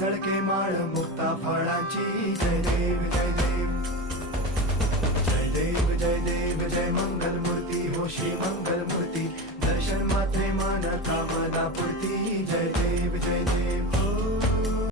झळके माळ मुक्ता फळाची जय देव जय देव जय देव जय देव जय मंगल मूर्ती हो श्री मंगल